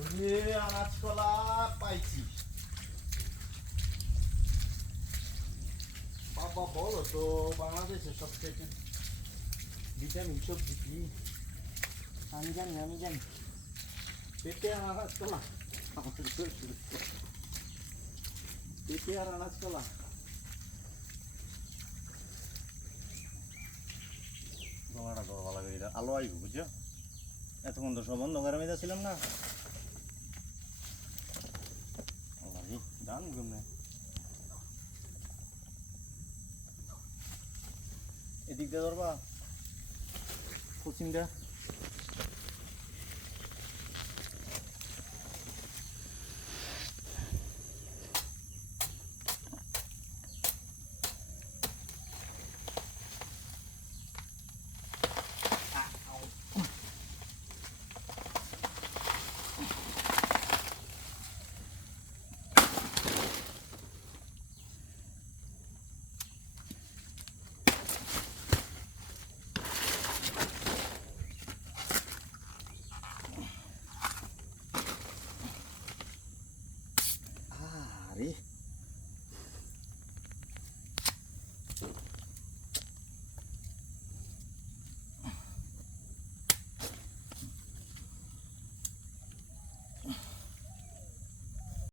আনাজ কলা পাইছি। বাবা বলো তো বাংলাদেশের সবচেয়ে ভিটামিন সবজি কি? আমি জানি পেঁপে আর আনাজ কলা। পেঁপে আর আনাজ কলা। গলাটা ধরো ভালো করে আলো আইব বুঝছো? এতক্ষণ তো সব অন্ধকার মেয়েদা ছিলাম না। দান কেমনে এদিক দিয়ে ধরবা কোচিংটা। আরে